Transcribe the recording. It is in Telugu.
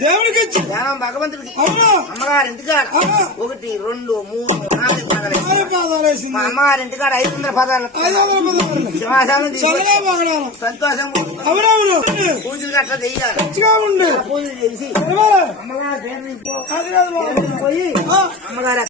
దేవునికి ధ్యానం భగవంతుడికి అమ్మగారి ఇంటికాడ 1 2 3 4 పాదాలు మా అమ్మగారి ఇంటికాడ 500 పాదాలు సంతోషం పూజలు గట్లా చెయ్యాలి పూజలు చేసి అమ్మగారి పోయి అమ్మగారు